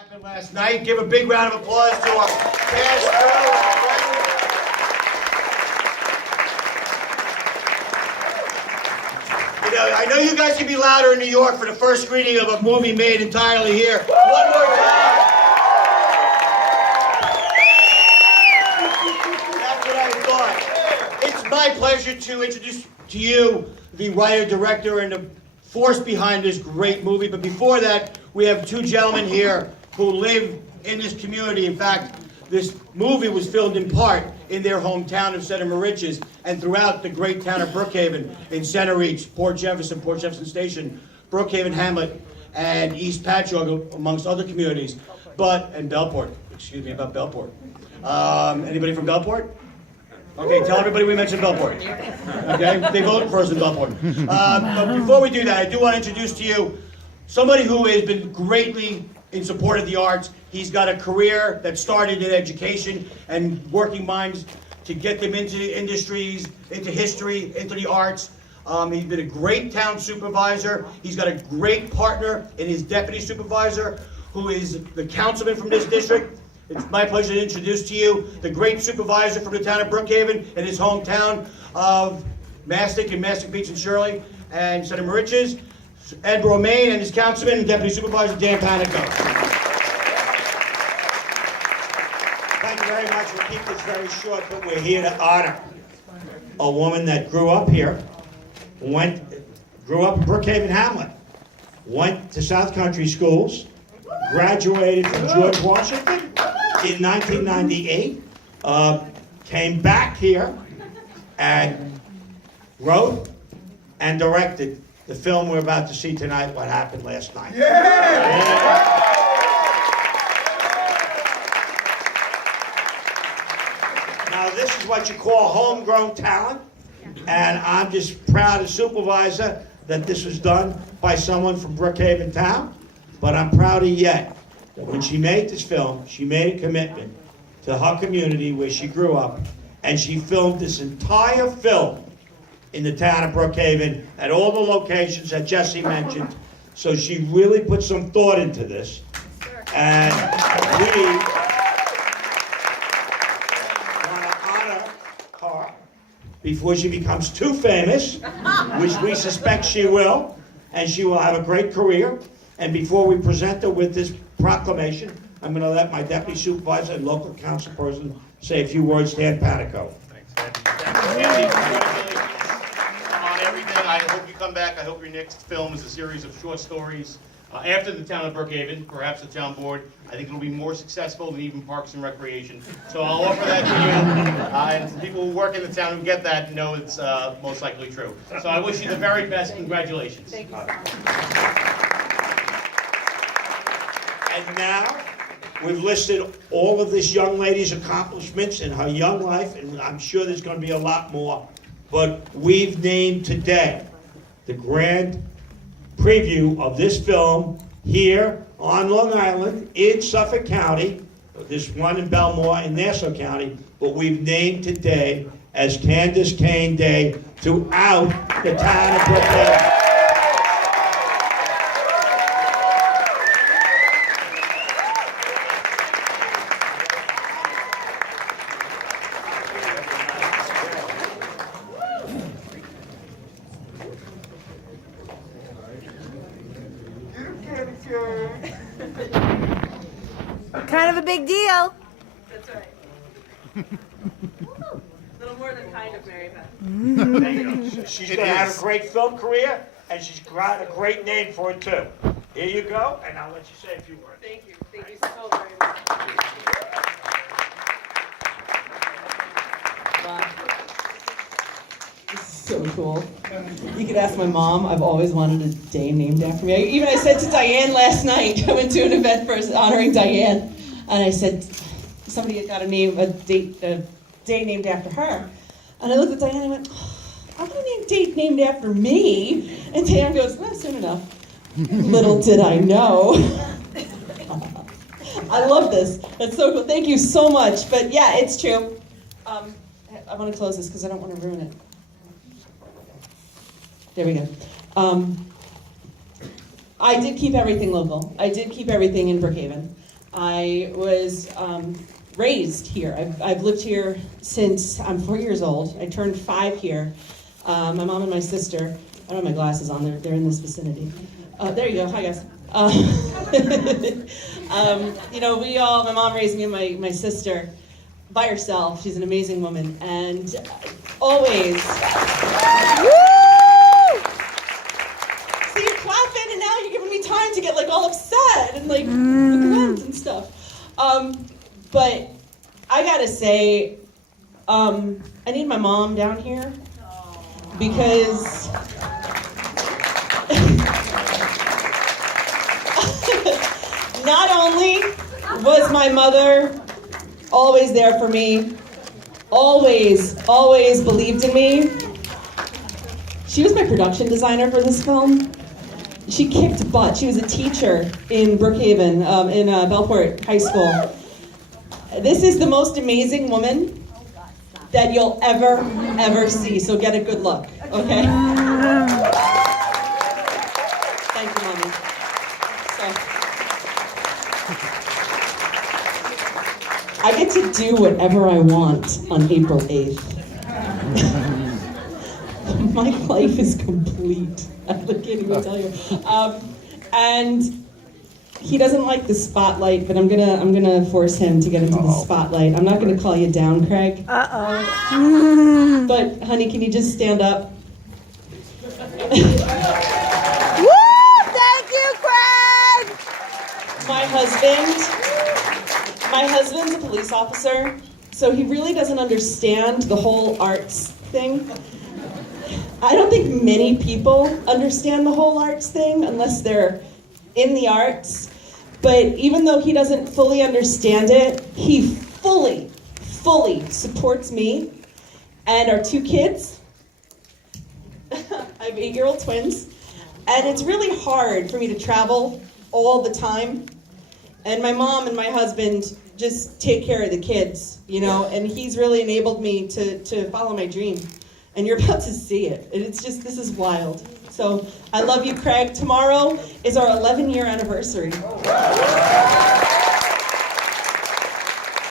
happened last night. Give a big round of applause to our cast crew. You know, I know you guys can be louder in New York for the first screening of a movie made entirely here. One more time. That's what I thought. It's my pleasure to introduce to you the writer, director, and the force behind this great movie. But before that, we have two gentlemen here who live in this community. In fact, this movie was filmed in part in their hometown of Center Moriches and throughout the great town of Brookhaven in Center Reach, Port Jefferson Station, Brookhaven Hamlet, and East Patchogue, amongst other communities. And Bellport. Excuse me about Bellport. Anybody from Bellport? Okay, tell everybody we mentioned Bellport. Okay, they voted for us in Bellport. But before we do that, I do want to introduce to you somebody who has been greatly in support of the arts. He's got a career that started in education and working minds to get them into the industries, into history, into the arts. He's been a great town supervisor. He's got a great partner in his deputy supervisor, who is the councilman from this district. It's my pleasure to introduce to you the great supervisor from the town of Brookhaven in his hometown of Mastic and Mastic Beach and Shirley and Center Moriches, Ed Romaine, and his councilman and deputy supervisor Dan Panico. Thank you very much. We'll keep this very short, but we're here to honor a woman that grew up here, grew up in Brookhaven Hamlet, went to South Country schools, graduated from George Washington in 1998, came back here and wrote and directed the film we're about to see tonight, What Happened Last Night. Yeah. Now this is what you call homegrown talent, and I'm just proud as supervisor that this was done by someone from Brookhaven town, but I'm prouder yet that when she made this film, she made a commitment to her community where she grew up, and she filmed this entire film in the town of Brookhaven at all the locations that Jesse mentioned. So she really put some thought into this. And we want to honor her before she becomes too famous, which we suspect she will, and she will have a great career. And before we present her with this proclamation, I'm going to let my deputy supervisor and local council person say a few words. Dan Panico. Thanks, Andy. On everything. I hope you come back. I hope your next film is a series of short stories after the town of Brookhaven, perhaps the town board. I think it'll be more successful than even Parks and Recreation. So I'll offer that to you. And people who work in the town who get that know it's most likely true. So I wish you the very best. Congratulations. Thank you so much. And now, we've listed all of this young lady's accomplishments in her young life, and I'm sure there's going to be a lot more. But we've named today the grand preview of this film here on Long Island in Suffolk County. There's one in Belmore in Nassau County, but we've named today as Candace Cain Day throughout the town of Brookhaven. Kind of a big deal. That's right. A little more than kind of, Mary Beth. There you go. She's going to have a great film career, and she's got a great name for it too. Here you go, and I'll let you say a few words. Thank you. Thank you so very much. This is so cool. You could ask my mom. I've always wanted a day named after me. I said to Diane last night, I went to an event for honoring Diane, and I said, somebody had got a day named after her. And I looked at Diane and I went, I want a date named after me. And Diane goes, well, soon enough. Little did I know. I love this. That's so cool. Thank you so much. But yeah, it's true. I want to close this because I don't want to ruin it. There we go. I did keep everything local. I did keep everything in Brookhaven. I was raised here. I've lived here since I'm 4 years old. I turned 5 here. My mom and my sister, I don't have my glasses on, they're in this vicinity. There you go, hi guys. My mom raised me and my sister by herself. She's an amazing woman, and always. See, you're clapping, and now you're giving me time to get like all upset and like look around and stuff. But I gotta say, I need my mom down here because not only was my mother always there for me, always believed in me, she was my production designer for this film. She kicked butt. She was a teacher in Brookhaven, in Bellport High School. This is the most amazing woman that you'll ever see, so get a good look, okay? Thank you, Mommy. I get to do whatever I want on April 8th. My life is complete. I can't even tell you. And he doesn't like the spotlight, but I'm gonna force him to get into the spotlight. I'm not gonna call you down, Craig. Uh-oh. But honey, can you just stand up? Woo! Thank you, Craig! My husband's a police officer, so he really doesn't understand the whole arts thing. I don't think many people understand the whole arts thing unless they're in the arts. But even though he doesn't fully understand it, he fully supports me and our 2 kids. I have 8-year-old twins. And it's really hard for me to travel all the time. And my mom and my husband just take care of the kids, and he's really enabled me to follow my dream. And you're about to see it. It's just, this is wild. So I love you, Craig. Tomorrow is our 11-year anniversary.